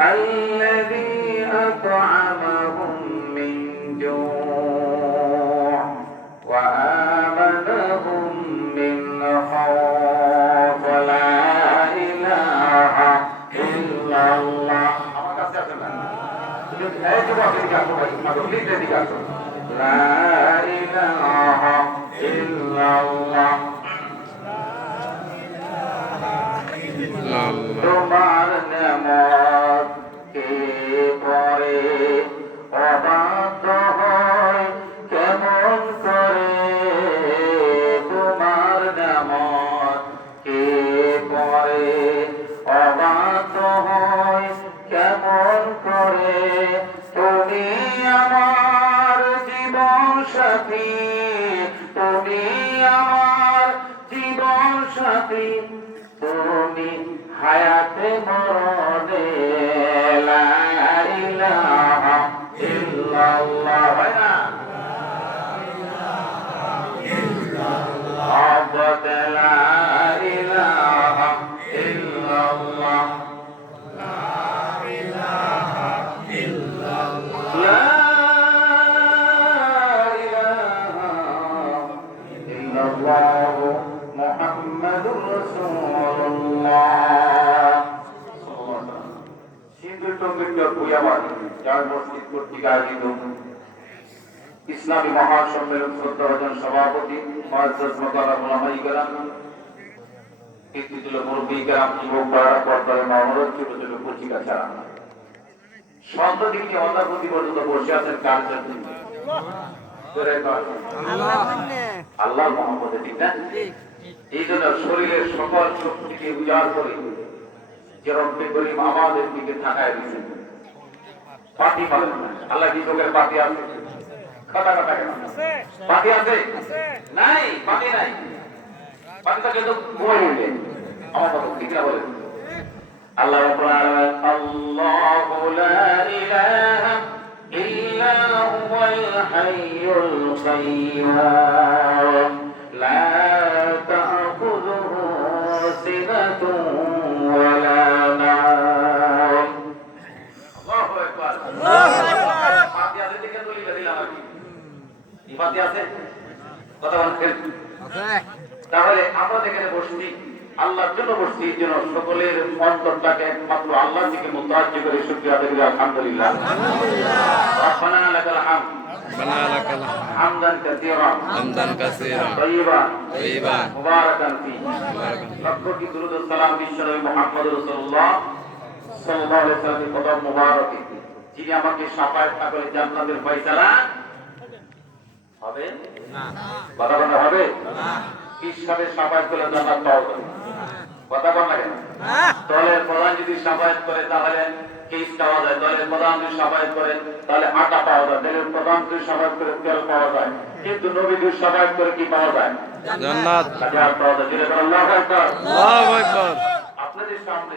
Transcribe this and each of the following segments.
الذي أطعمهم من جوع وآمنهم من خوف لا إله إلا الله لا إله إلا الله তোমার নেমত কে করে অবাধ্য হয় কেমন করে তোমার নেমত কে করে অবাধ্য হয় কেমন করে তুমি আমার জীবন সাথী তুমি আমার জীবন সাথী তুমি হায়াতে মরণে লা ইলাহা ইল্লাল্লাহ ওয়া লা ইলাহা ইল্লাল্লাহ লা ইলাহা ইল্লাল্লাহ লা ইলাহা ইল্লাল্লাহ মুহাম্মাদুর রাসূলুল্লাহ ইসলামী মহাসম্মেলন শ্রদ্ধাভাজন সভাপতি ছোট ছোট পত্রিকা ছাড়া সন্ধ্যা থেকে অন্যাপতি পর্যন্ত বসে আছেন কার্যের আল্লাহ মোহাম্মদের ঠিক না এই জন্য শরীরের সকল শক্তিকে উজাড় করে যে রব্বে করিম আমাদের দিকে থাকায় দিয়েছেন পাতি পাবেন আল্লাহ কি চোখের পাতি আছে কাটা কাটা কেন পাতি আছে নাই পাতি নাই পাতিটা কিন্তু ঘুমাই উঠবে আমার কথা ঠিক না বলে আল্লাহ রাব্বুল আলামিন আল্লাহু লা ইলাহা ইল্লা হুয়াল হাইয়ুল কাইয়্যুম লা তা'খুযুহু সিনাতুন ওয়ালা নাওম আল্লাহু আকবার আল্লাহু আকবার পাতি আছে দেখে তুলি দিলাম আর কি এই পাতি আছে কথা বলছেন আছে তাহলে আমরা এখানে বসছি আল্লাহর জন্য বসছি এই জন্য সকলের অন্তরটাকে একমাত্র আল্লাহর দিকে মুতাওয়াজ্জ করে শুকরিয়া আদায় করি আলহামদুলিল্লাহ রব্বানা লাকাল হামদ ربنا لك الحمد حمدا كثيرا طيبا مباركا فيه لقد درود السلام بالشرع محمد رسول الله صلى الله عليه وسلم قدم مبارك যিনি আমাকে শাফায়াত না করে জান্নাতের ফয়সালা হবে না কথা বলা হবে না কি সাথে শাফায়াত করে জান্নাত পাওয়া যাবে কথা বলা লাগে না দলের প্রধান যদি শাফায়াত করে তাহলে কেস পাওয়া যায় দলের প্রধান যদি শাফায়াত করে তাহলে আটা পাওয়া যায় দলের প্রধান যদি শাফায়াত করে তেল পাওয়া যায় কিন্তু নবী যদি শাফায়াত করে কি পাওয়া যায় জান্নাত জান্নাত পাওয়া যায় জেনে বলেন আল্লাহু আকবার আল্লাহু আকবার আপনাদের সামনে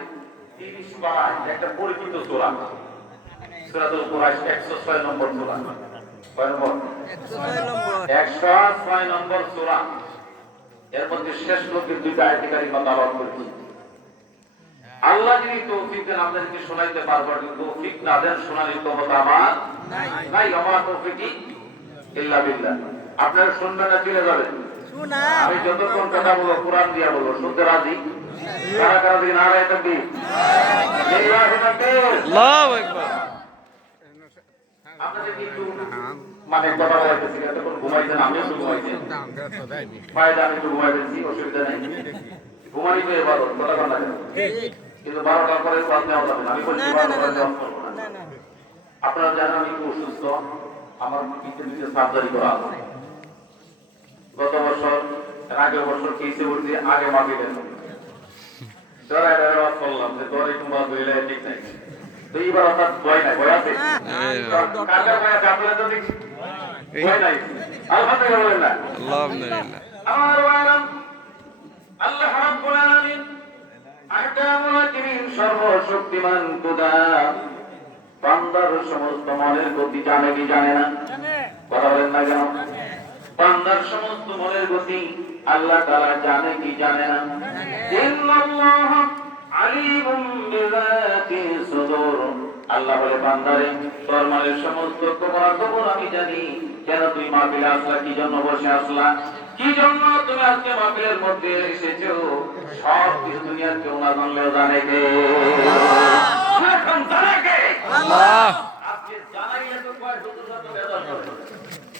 30 পারায় একটা পরিচিত সূরা সূরাতুল কুরাইশ 106 নম্বর সূরা কয় নম্বর 106 নম্বর সূরা এর মধ্যে শেষ লোকের দুইটা আয়াত কারিমা তেলাওয়াত করেছি আল্লাহ যদি তৌফিক দেন আমাদেরকে শোনাইতে পারবো কিন্তু তৌফিক না দেন শোনানোর ক্ষমতা আমার নাই আমার তৌফিকি ইল্লা বিল্লাহ আপনারা শুনবেন না চলে যাবেন শোনা আমি যতক্ষণ কথা বলবো কোরআন দিয়া বলবো শুনতে রাজি কারা কারা দিন নারায়ে তাকবীর আল্লাহু আকবার আপনাদের একটু মানে কথা বলতেছি এতক্ষণ ঘুমাইছেন আমিও তো ঘুমাইছি ফায়দা আমি তো ঘুমাইছি অসুবিধা নাই ঘুমাই তো এবার কথা বলা যায় কিন্তু 12টার পরে ক্লাস নেওয়া যাবে আমি বলছি 12টার পরে ক্লাস করব না আপনারা জানেন আমি একটু অসুস্থ আমার পিঠে সার্জারি করা আছে গত বছর আগের বছর কেসে উঠছি আগে মাপি দেন ধরে বললাম যে ধরে একটু মাপ হইলে ঠিক নাই তো এইবার অর্থাৎ ভয় নাই ভয় আছে কার ভয় আছে আপনারা তো দেখি ভয় নাই আলহামদুলিল্লাহ আলহামদুলিল্লাহ আমার ওয়ারাম আল্লাহ রাব্বুল আলামিন আহকামুল হাকিম সর্বশক্তিমান খোদা বান্দার সমস্ত মনের গতি জানে কি জানে না জানে কথা বলেন না কেন বান্দার সমস্ত মনের গতি আল্লাহ তাআলা জানে কি জানে না ইন্নাল্লাহ আলিমুম বিযাতি সুদূর। আল্লাহ বলে বান্দারে তোর মনের সমস্ত খবর আমি জানি। কেন তুই মাহফিলে আসলা, কি জন্য বসে আসলা, কি জন্য তুমি আজকে মাহফিলের মধ্যে এসেছো, সব কিছু দুনিয়ার কেউ না জানলেও জানে কে? এখন জানে কে? আল্লাহ। আজকে জানাইলে তো কয় হুজুর সাথে বেজার করে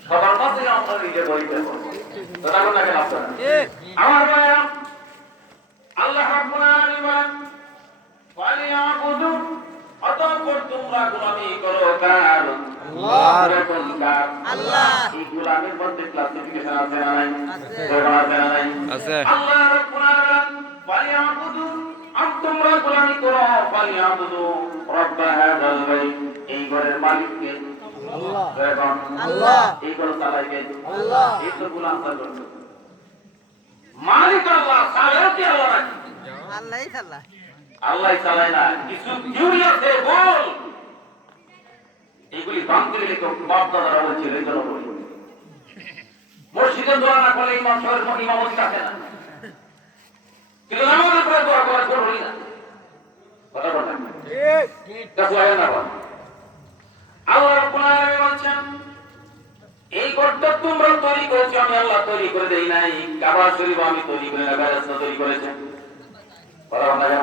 সবার মধ্যে আমরা নিজে বলিতে কথা কথা কেন আপনারা আমার ভাইয়া আল্লাহ রাব্বুল আলামিন বলেন ফালিয়াবুদু, অতঃপর তোমরা গোলামি করো কার? আল্লাহ। আল্লাহ। এই গোলামির মধ্যে ক্লাসিফিকেশন আছে না নাই? আছে। আল্লাহ রাব্বুল আলামিন ফালিয়াবুদু, তোমরা গোলামি করো, ফালিয়াবুদু রব্ব হাযাল বাইত, এই ঘরের মালিক কে? আল্লাহ। আল্লাহ। এই ঘর চালায় কে? আল্লাহ। এই তো গোলাম চালায় মালিক আল্লাহ, চালায় কে? আল্লাহ। আল্লাহই চালায়। আল্লাহ চালায় না, কিছু থিওরি আছে বল, এগুলি ভাঙতে গেলে তো বাপ দাদারা বলছিল, এই জন্য বলি মসজিদে দোয়া না করলে ইমাম সাহেবের ইমামতি থাকে না, কিন্তু নামাজের পরে দোয়া করা জরুরি না। কথা বলেন ঠিক কাজ লাগে না। আল্লাহ রাব্বুল আলামিন বলেন এই ঘরটা তোমরা তৈরি করেছো, আমি আল্লাহ তৈরি করে দেই নাই। কাবা শরীফ আমি তৈরি করে না, বেরেস্তা তৈরি করেছে। কথা বলেন না,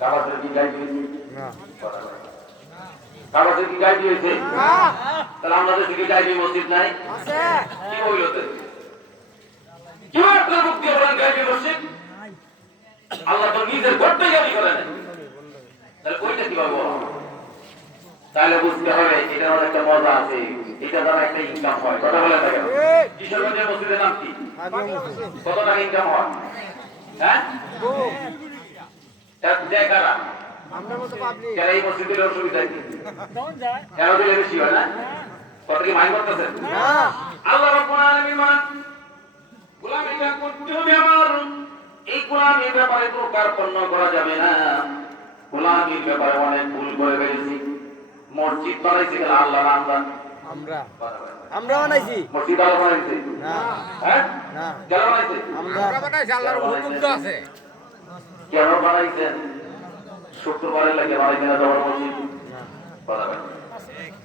কাবা শরীফ কি গাই দিয়েছে? না। কথা বলেন কাবা শরীফ কি গাই দিয়েছে? না। তাহলে আমাদের দিকে গাইবি মসজিদ নাই? আছে। কি হইল তো? কি আপনারা মুক্তি বলেন গাইবি মসজিদ? আল্লাহ তো নিজের ঘরটাই গাইবি করে না, তাহলে ওইটা কিভাবে বলা? তাহলে বুঝতে হবে এটার একটা মজা আছে, এটা দ্বারা একটা ইনকাম হয়। কথা বলেন না কেন? কিশোরগঞ্জের মসজিদের নাম কি? কত টাকা ইনকাম হয়? হ্যাঁ কারা? কেন এই মসজিদের অসুবিধা কি? কেন দিলে বেশি হয় না? কত কি মাইন করতেছেন? আল্লাহ রাব্বুল আলামিন মান গোলামিটা করতে হবে আমার। এই গোলামির ব্যাপারে তো কার্পণ্য করা যাবে না। গোলামির ব্যাপারে অনেক ভুল করে ফেলেছি। মসজিদ বানাইছি কেন? আল্লাহ আমরা বানাইছি। মসজিদ আল্লাহ বানাইছে না? হ্যাঁ না, কেন বানাইছে? আমরা বানাইছি, আল্লাহর হুকুম তো আছে। কেন বানাইছেন? শুক্রবারের লাগে বানাইছে না তোমার মসজিদ?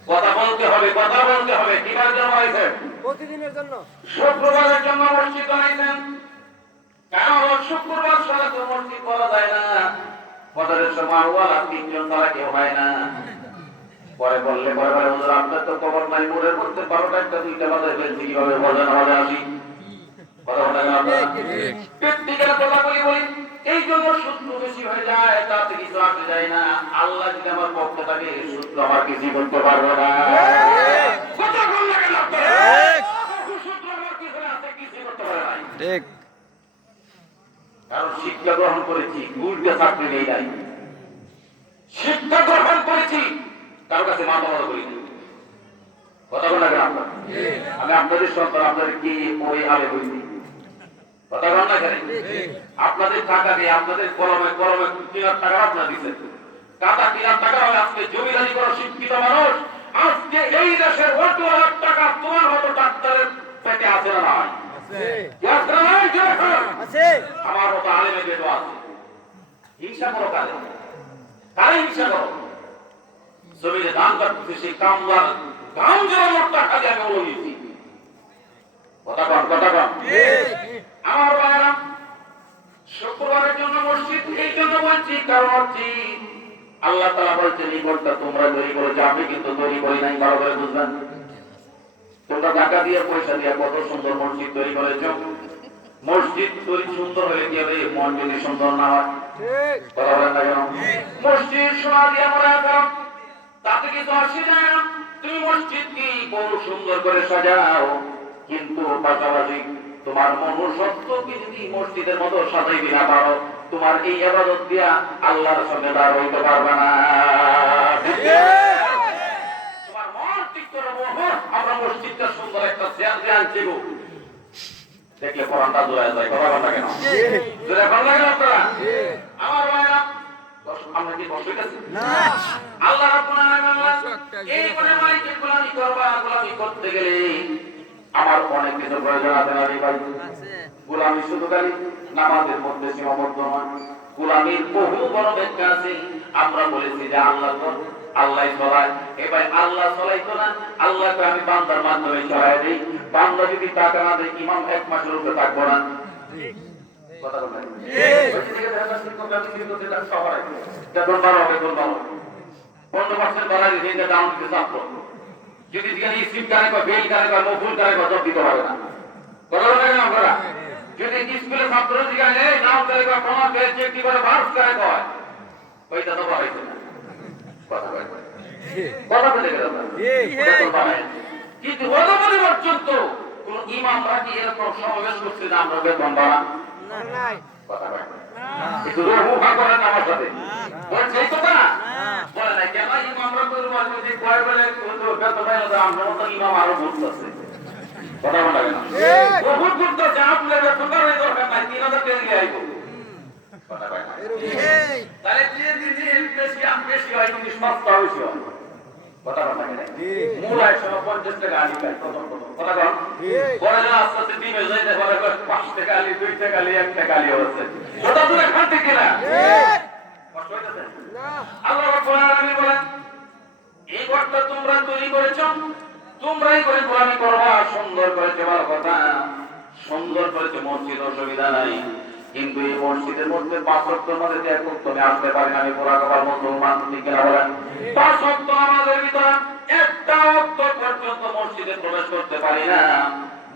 কথা বলতে হবে, কথা বলতে হবে। কিভাবে জন্য বানাইছেন? প্রতিদিনের জন্য। শুক্রবারের জন্য মসজিদ বানাইছেন। কারণ শুক্রবার ছাড়া তো মসজিদ করা যায় না। বদরের সময় ওয়ালা তিনজন ছাড়া কেউ হয় না। পরে বললে পরে হুজুর আপনার তো খবর নাই, মোড়ের মধ্যে 12টা 1টা 2টা বাজায় ফেলছি, কিভাবে বলেন হবে আসি? কথা বলা গেল আপনার ব্যক্তিগত কথা বলি এই জন্য সূত্র বেশি হয়ে যায়, তাতে কিছু আসে যায় না। আল্লাহ যদি আমার পক্ষে থাকে সূত্র আমার কিছু করতে পারবে না। কথা বল না কেন আপনারা? সূত্র আমার কিছু আছে, কিছু করতে পারে না। ঠিক। কারণ শিক্ষা গ্রহণ করেছি, গুরুকে চাকরি নেই নাই। শিক্ষা গ্রহণ করেছি, কারো কাছে মাথা মতো করি না। কথা বল না কেন আপনার? আমি আপনাদের সন্তান, আপনাদের কি ওই আলে হইছি? কথা বল না কেন? আপনাদের টাকা দিয়ে, আপনাদের কলমে কলমে কিনার টাকা আপনার দিচ্ছেন। কাটা কিনার টাকা হয় আজকে জমিদারি করা শিক্ষিত মানুষ। আজকে এই দেশের অটো লাখ টাকা তোমার মতো ডাক্তারের পেটে আছে না নাই? আমার মতো আলেমে পেটও আছে। হিংসা করো কালে? কারে হিংসা করো? জমিনে দান করতেছে সেই কামদার গাম জমানোর টাকা দিয়ে আমি ওলিয়েছি। কথা কম, কথা কম। আমার ভাইরা, শুক্রবারের জন্য মসজিদ এই জন্য বলছি, কারণ হচ্ছে আল্লাহ তাআলা বলছেন এই ঘরটা তোমরা তৈরি করেছো, আমি কিন্তু তৈরি করি নাই। ভালো করে বুঝবেন। তোমরা টাকা দিয়ে পয়সা দিয়ে কত সুন্দর মসজিদ তৈরি করেছো। মসজিদ তৈরি সুন্দর হয়ে কি হবে? মন যদি সুন্দর না হয়? কথা বলেন না কেন? মসজিদ সোনা দিয়ে মনে করো, তাতে কিছু আসে না। তুমি মসজিদ কি বড় সুন্দর করে সাজাও, কিন্তু পাশাপাশি তোমার মনুষ্যত্ব কি যদি মসজিদের মতো সাজাইবি না পারো, তোমার এই ইবাদত দিয়া আল্লাহর সঙ্গে দাঁড় হইতে পারবে না। তোমার মন ঠিক করে আমরা মসজিদটা সুন্দর একটা চেয়ার দিয়ে আনছি গো, দেখলে কোরআনটা জোড়ায় যায়। কথা বলা কেন? জোড়ায় ভালো লাগে আপনারা? আমার ভাইরা, আমরা কি বসে গেছি না? আল্লাহ রাব্বুল আলামিন এই বলে মালিকের গোলামি করবা, গোলামি করতে গেলে আমার অনেক কিছু প্রয়োজন আছে না ভাই? গোলামি শুধু খালি নামাজের মধ্যে সীমাবদ্ধ নয়, গোলামীর বহু বড় ব্যাখ্যা আছে। আমরা বলেছি যে আল্লাহ চলায়, এবার আল্লাহ চলাইতো না, আল্লাহকে আমি বান্দার মাধ্যমে চলাই দিই। বান্দা যদি টাকা না দেয়, ইমাম 1 মাসের উপরে থাকবো না। কথা বলেন বেতন বাড়ো, বেতন বাড়ো, 15% বাড়াই দিয়ে দাম দিতে চাপলো। যদি স্ক্রিপ্ট কারে কয়, ফেল কারে কয়, মফুল কারে কয়, জব দিতে পারবে না। কথা বলেন আমরা যদি স্কুলে ছাত্র জিজ্ঞাসা এই নাম কারে কয়, প্রমাণ করে চেক কি করে, ভার্স কারে কয়, ওইটা তো বাড়াইছে না। কথা বলেন কথা বলে গেল বেতন বাড়াই, কিন্তু অত পরিবর্তন কোন ইমামরা কি এরকম সমাবেশ করছে যে আমরা বেতন বাড়া নাই? কথা বলেন একটু রুহা করেন আমার সাথে, বলছে এই কথা বলে না কেন? ইমামরা তো যদি কয় বলে বেতন বাড়াই না, আমরা মতো ইমাম আরো ঘুরতেছে। কথা বলা গেল বহুত ঘুরতেছে, আপনার বেতন বাড়াই দরকার নাই, 3000 টাকা দিয়ে আইব। কথা বলেন তাহলে দিন বেশি হয়, কিন্তু সস্তা বেশি হয়। কথা বলা গেল মূল 150 টাকা আলি পাই প্রথম। কথা বল পরে না আস্তে আস্তে দিনে যাইতে পারে 5 টাকা আলি, 2 টাকা আলি, 1 টাকা আলি হচ্ছে। কথা শুনে খানতে কিনা কষ্ট হইতেছে না? আল্লাহ রাব্বুল আলামিন বলেন এই ঘরটা তোমরা তৈরি করেছো, তোমরাই করে গোলামি করবা। সুন্দর করেছে, ভালো কথা, সুন্দর করেছে মসজিদ, অসুবিধা নাই। কিন্তু এই মসজিদের মধ্যে 5 ওয়াক্তের মধ্যে দেখো তুমি আসতে পারি না, আমি পুরা কপাল মুসলমান, ঠিক কিনা বলেন? 5 ওয়াক্ত আমাদের ভিতরে একটা ওয়াক্ত পর্যন্ত মসজিদে প্রবেশ করতে পারি না।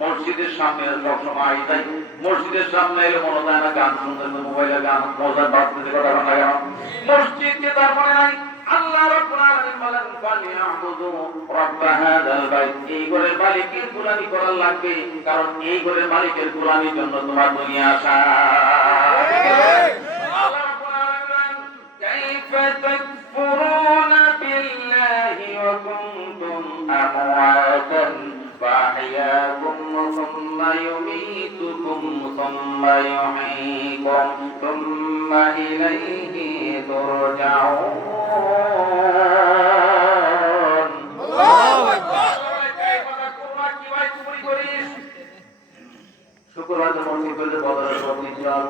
মসজিদের সামনে সবসময় যাই, মসজিদের সামনে এলে মনে হয় না গান শুনতে, মোবাইলে গান মজার বাজতেছে। কথা বলা গেল মসজিদকে তার মনে নাই। আল্লাহ রাব্বুল আলামিন বলেন ফালিয়াবুদু রাব্ব হাযাল বাইত, এই ঘরের মালিকের গোলামি করা লাগবে, কারণ এই ঘরের মালিকের গোলামির জন্য তোমার দুনিয়া আসা। আল্লাহ রাব্বুল আলামিন কাইফা তাকফুরুনা বিল্লাহি ওয়া কুনতুম আমওয়াতান ফাহিয়াকুম সুম্মা ইউমীতুকুম সুম্মা ইউহয়ীকুম সুম্মা ইলাইহি তুরজাউন। শুক্রবারে মসজিদ করলে বদরের প্রতি চল,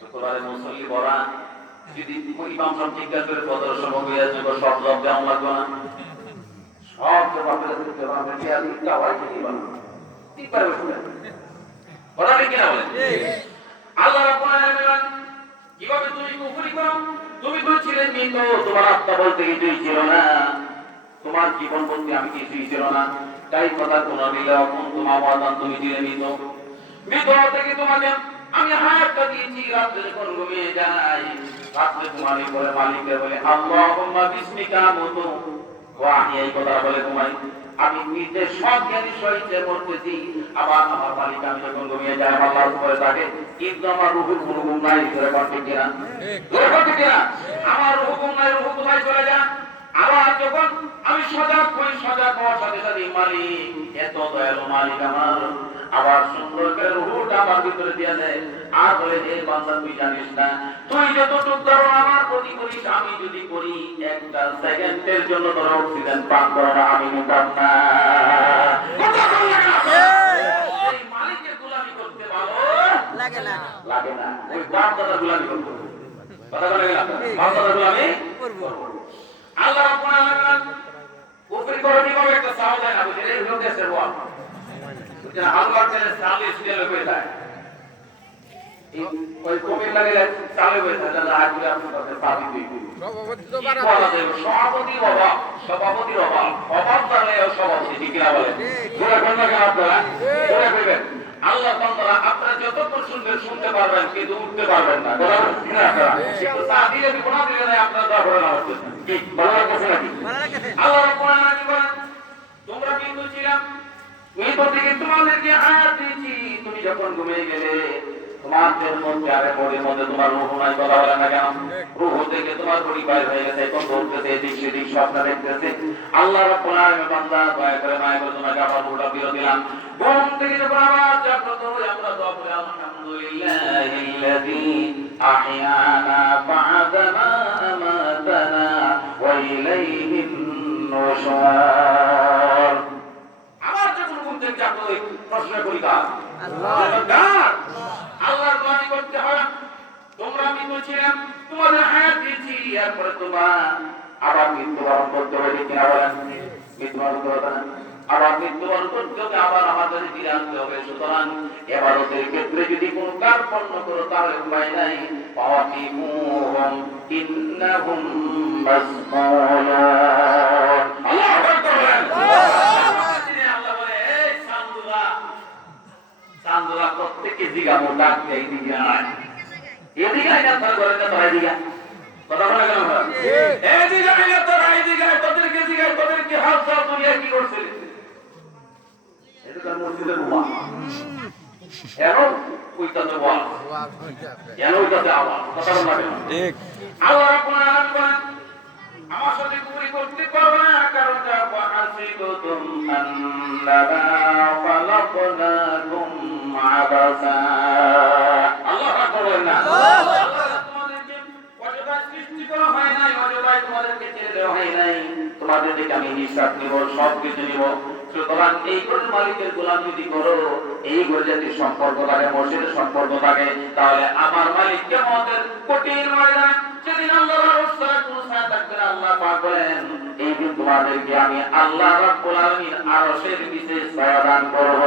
শুক্রবারে মুসল্লি বড়া, যদি ইমাম সাহেব জিজ্ঞাসা করে বদরের সময় হয়ে আছে, সব জব দেওয়া লাগবে না, সব জবাব আল্লাহ রাব্বুল আলামিন কিভাবে তুমি কুফরি করো? তুমি তো ছিলে মৃত, তোমার আত্মা বলতে কিছুই ছিল না, তোমার জীবন বলতে আমি কিছুই ছিল না। তাই কথা কোন মিলে তোমার আওয়াজ, তুমি ছিলে মৃত, মৃত থেকে তোমাকে আমি হায়াতটা দিয়েছি। রাত্রে যখন ঘুমিয়ে যাই, রাত্রে ঘুমানি করে মালিককে বলে আল্লাহুম্মা বিসমিকা আমুতু ওয়া আহইয়া, এই কথা বলে তোমায় আমি নিজে সব জ্ঞানী সহিতে করতেছি। আবার আমার মালিক আমি যখন ঘুমিয়ে যাই, আমার লাশ পরে থাকে, কিন্তু আমার রূহের কোনো গুণ নাই। ঠিক কিনা? ঠিক কিনা? আমার রূহ গুণ নাই, রূহ কোথায় চলে যায়? আবার যখন আমি সজাগ হই, সজাগ হওয়ার সাথে সাথে মালিক, এত দয়ালু মালিক আমার, আবার সুন্দর করে রূহটা আমার ভিতরে দিয়ে দেয়। আর বলে হে বান্দা, তুই জানিস না তুই যতটুকু ধরো আমার প্রতি করিস, আমি যদি করি 1টা সেকেন্ডের জন্য তোর অক্সিজেন পান করো না, আমি নিতাম না। এই মালিকের গোলামি করতে ভালো লাগে না, লাগে না, ওই বাপ দাদার গোলামি করতে। কথা বলে গেলাম, বাপ দাদার গোলামি করব। আল্লাহ রাব্বুল আলামিন কুফরি করে দিবাবে একটা সাওয়াল দেয় না, বুঝলে এই লোক দেশের ওয়াল বুঝলে হালুয়ার তেলে সালে সিলে হয়ে যায়, ওই কমির লাগে চালে হয়ে যায় না, আজ করে আপনার কাছে পাবি দিই সভাপতির অভাব জানলে সভাপতি, ঠিক কিনা বলে? ঘুরে কোন কেন আপনারা ঘুরে ফিরবেন। আল্লাহ বান্দারা আপনারা যতক্ষণ শুনবেন, শুনতে পারবেন, কিন্তু উঠতে পারবেন না। কথা বলছেন না আপনারা? কিন্তু চা দিলে কি কোনা দিলে নাই, আপনারা দোয়া করে না হচ্ছে কি ভালো লাগছে নাকি? আল্লাহ রাব্বুল আলামিন বলেন তোমরা কিন্তু ছিলাম, এই থেকে তোমাদেরকে আয়াত দিয়েছি, তুমি যখন ঘুমিয়ে গেলে তোমাদের মধ্যে আরে বডির মধ্যে তোমার রূহ নাই। কথা বলে না কেন? রূহ থেকে তোমার বডি বাইরে হয়ে গেছে, এখন ধরতেছে এদিক সেদিক, স্বপ্ন দেখতেছে। আল্লাহ রাব্বুল আলামিন বান্দা দয়া করে মায়া করে তোমাকে আবার রূহটা ফিরে দিলাম। ঘুম থেকে যখন আবার জাগ্রত হই, আমরা দোয়া করি আলহামদুলিল্লাহিল্লাযী আহইয়ানা বা'দা মা আমাতানা ওয়া ইলাইহিন নুশুর। আবার যখন ঘুম থেকে জাগ্রত হই, প্রশ্ন করি কার? আল্লাহ। আল্লাহর গোলামি করতে হয়। তোমরা মৃত ছিলাম, তোমাদের হায়াত দিয়েছি, এরপরে তোমার আবার মৃত্যুবরণ করতে হবে, কিনা বলেন? মৃত্যুবরণ করতে হবে, আবার মৃত্যুবরণ করতে হবে, আবার আমাদের ফিরে আসতে হবে। সুতরাং এবারতের ক্ষেত্রে যদি কোনো কার্পণ্য করো তাহলে উপায় নাই। ফাওয়াকিমুহুম ইন্নাহুম মাসউলুন। আল্লাহু আকবার। আল্লাহ বলে, এই সান্দুরা, সান্দুরা প্রত্যেককে জিগামো, ডাক দেই দিয়া এদিকে আইনা তার ঘরে তারা এদিকে কথা বলা গেল না, এদিকে আইনা তারা এদিকে তাদেরকে জিগায় তাদের কি হাল চাল দুনিয়া কি করছে। এটা তার মসজিদের ওয়াজ, এর ওইটাতে ওয়াজ, এর ওইটাতে আওয়াজ, কথা বলা গেল ঠিক। আল্লাহ রাব্বুল আলামিন বলেন, আমার সাথে কুফরি করতে পারবে না, কারণ যা ফাহাসিবতুম আন্নামা খালাকনাকুম আবাসা। আল্লাহ রাব্বুল বলেন না, তোমাদেরকে অযথা সৃষ্টি করা হয় নাই, অযথাই তোমাদেরকে ছেড়ে দেওয়া হয় নাই, তোমাদের থেকে আমি নিঃশ্বাস নিব, সব কিছু নিব। সুতরাং এই ঘরের মালিকের গোলাম যদি করো, এই ঘরে যদি সম্পর্ক থাকে, মসজিদের সম্পর্ক থাকে, তাহলে আমার মালিক কিয়ামতের কঠিন ময়দান, যেদিন আল্লাহর রাসূলের কোনো সাথে থাকবে না, আল্লাহ পাক বলেন, এই দিন তোমাদেরকে আমি আল্লাহ রাব্বুল আলামিন আরশের নিচে ছায়া দান করব।